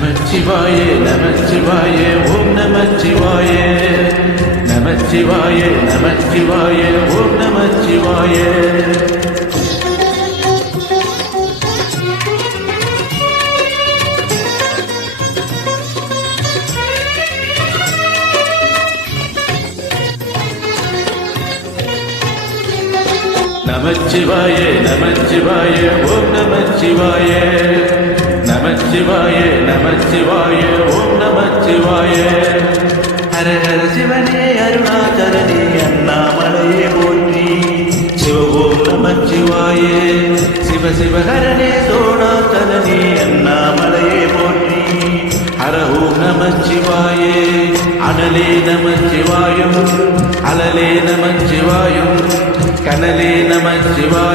நமச்சிவாய நமச்சிவாய ஓம் நமச்சிவாய நமச்சிவாய நமச்சிவாய ஓம் நமச்சிவாய நமச்சிவாய நமச்சிவாய ஓம் நமச்சிவாய நமச்சிவாய நமச்சிவாய ஓம் நமச்சிவாய ஹர ஹர சிவனே அருணாச்சலனே அண்ணாமலையே போற்றி சிவ ஓம் நமச்சிவாய சிவ சிவஹரனே சோணாச்சலனே அண்ணாமலையே போற்றி ஹர ஓம் நமச்சிவாய அனலே நமச்சிவாயம் அலலே நமச்சிவாயம் கனலே நமச்சிவாய